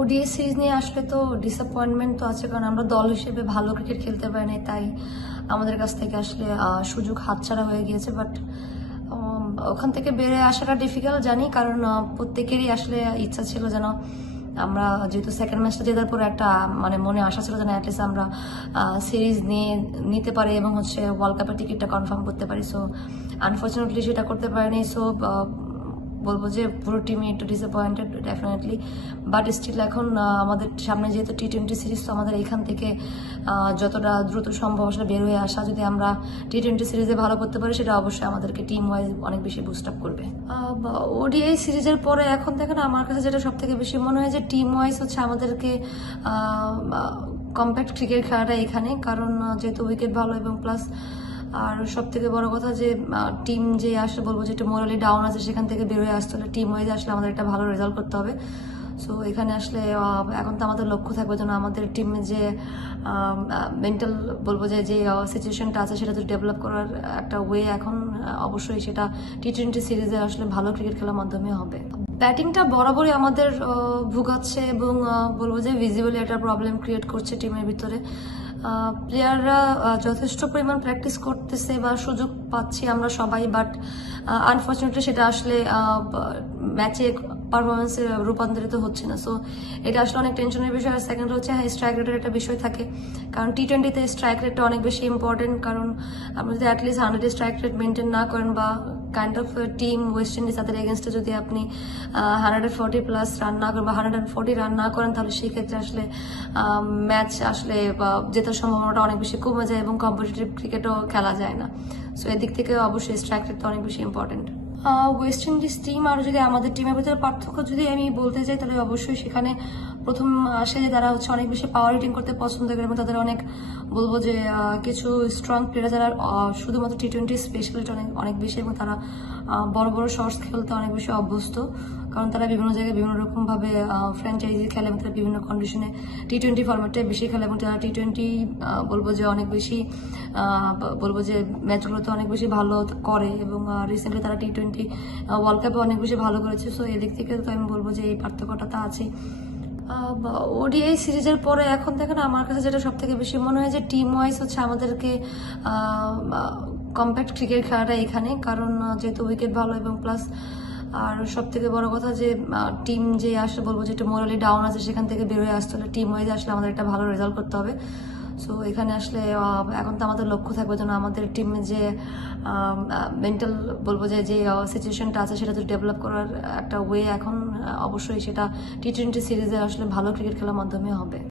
ODI series নিয়ে আসলে তো ডিসঅ্যাপয়েন্টমেন্ট তো আছে, কারণ আমরা দল হিসেবে ভালো ক্রিকেট খেলতে পারি না, তাই আমাদের কাছ থেকে আসলে সুযোগ হাতছাড়া হয়ে গিয়েছে। বাট ওখান থেকে বেরিয়ে আসাটা ডিফিকাল্ট জানি, কারণ প্রত্যেকেরই আসলে ইচ্ছা ছিল যেন আমরা, যেহেতু সেকেন্ড ম্যাচটা জেতার পরে একটা মানে মনে আশা ছিল যেন অ্যাটলিস্ট আমরা সিরিজ নিতে পারি এবং হচ্ছে ওয়ার্ল্ড কাপের টিকিটটা কনফার্ম করতে পারি। সো আনফর্চুনেটলি সেটা করতে পারিনি। সো বলবো যে পুরো টিমে একটু ডিসঅ্যাপয়েন্টেড ডেফিনেটলি। বাট স্টিল এখন আমাদের সামনে যেহেতু টি-20 সিরিজ, তো আমাদের এখান থেকে যতটা দ্রুত সম্ভব আসলে বের হয়ে আসা, যদি আমরা টি-20 সিরিজে ভালো করতে পারি সেটা অবশ্যই আমাদেরকে টিম ওয়াইজ অনেক বেশি বুস্ট আপ করবে। ওডিআই সিরিজের পরে এখন দেখেন আমার কাছে যেটা সব থেকে বেশি মনে হয় যে টিম ওয়াইজ হচ্ছে আমাদেরকে কম্প্যাক্ট ক্রিকেট খেলাটা এখানে, কারণ যেহেতু উইকেট ভালো এবং প্লাস আর সব থেকে বড় কথা যে টিম যে আসলে বলবো যে একটু মোরালি ডাউন আছে, সেখান থেকে বেরোয় আসতে হলে টিম ওয়াইজ আসলে আমাদের একটা ভালো রেজাল্ট করতে হবে। সো এখানে আসলে এখন তো আমাদের লক্ষ্য থাকবে যেন আমাদের টিমে যে মেন্টাল বলবো যে সিচুয়েশনটা আছে সেটা তো ডেভেলপ করার একটা ওয়ে এখন অবশ্যই সেটা টি-20 সিরিজে আসলে ভালো ক্রিকেট খেলার মাধ্যমে হবে। ব্যাটিংটা বরাবরই আমাদের ভুগাচ্ছে এবং বলবো যে ভিজিবলি একটা প্রবলেম ক্রিয়েট করছে টিমের ভিতরে। প্লেয়াররা যথেষ্ট পরিমাণ প্র্যাকটিস করতেছে বা সুযোগ পাচ্ছি আমরা সবাই, বাট আনফর্চুনেটলি সেটা আসলে ম্যাচে পারফরমেন্সে রূপান্তরিত হচ্ছে না। সো এটা আসলে অনেক টেনশনের বিষয়। আর সেকেন্ড হচ্ছে স্ট্রাইক রেটের একটা বিষয় থাকে, কারণ টি-20তে স্ট্রাইক রেটটা অনেক বেশি ইম্পর্টেন্ট। কারণ আপনি যদি অ্যাটলিস্ট 100 স্ট্রাইক রেট মেনটেন না করেন বা kind of team West Indies তাদের এগেনস্টে যদি আপনি 140+ রান না করেন বা 140 রান না করেন, তাহলে সেই ক্ষেত্রে আসলে ম্যাচ আসলে জেতার সম্ভাবনাটা অনেক বেশি কমে যায় এবং কম্পিটিটিভ ক্রিকেটও খেলা যায় না। সো এদিক থেকে অবশ্যই স্ট্রাইক রেটটা অনেক বেশি ইম্পর্টেন্ট। ওয়েস্ট ইন্ডিজ টিম আর যদি আমাদের টিমের ভিতরে পার্থক্য যদি আমি বলতে চাই, তাহলে অবশ্যই সেখানে প্রথম আসে যে তারা হচ্ছে অনেক বেশি পাওয়ার হিটিং করতে পছন্দ করে এবং তাদের অনেক বলবো যে কিছু স্ট্রং প্লেয়ার যারা শুধুমাত্র টি-20 স্পেশালিটি অনেক বেশি এবং তারা বড় বড় শর্টস খেলতে অনেক বেশি অভ্যস্ত, কারণ তারা বিভিন্ন জায়গায় বিভিন্ন রকম ভাবে ফ্র্যাঞ্চাইজি খেলে এবং তারা বিভিন্ন কন্ডিশনে টি-20 ফরম্যাটে বেশি খেলে এবং তারা টি-20 বলবো যে অনেক বেশি বলবো যে ম্যাচগুলোতে অনেক বেশি ভালো করে এবং রিসেন্টলি তারা টি-20 ওয়ার্ল্ড কাপে অনেক বেশি ভালো করেছে। সো এদিক থেকে তো আমি বলবো যে এই পার্থক্যটা তো আছে। ওডিআই সিরিজের পরে এখন দেখেন আমার কাছে যেটা সব থেকে বেশি মনে হয় যে টিম ওয়াইজ হচ্ছে আমাদেরকে কম্প্যাক্ট ক্রিকেট খেলাটা এখানে, কারণ যেহেতু উইকেট ভালো এবং প্লাস আর সব থেকে বড় কথা যে টিম যে আসলে বলবো যে একটু মোরালি ডাউন আছে, সেখান থেকে বেরোয় আসতে হলে টিম ওয়াইজ আসলে আমাদের একটা ভালো রেজাল্ট করতে হবে। সো এখানে আসলে এখন তো আমাদের লক্ষ্য থাকবে যেন আমাদের টিমে যে মেন্টাল বলবো যে সিচুয়েশনটা আছে সেটা তো ডেভেলপ করার একটা ওয়ে এখন অবশ্যই সেটা টি-20 সিরিজে আসলে ভালো ক্রিকেট খেলার মাধ্যমে হবে।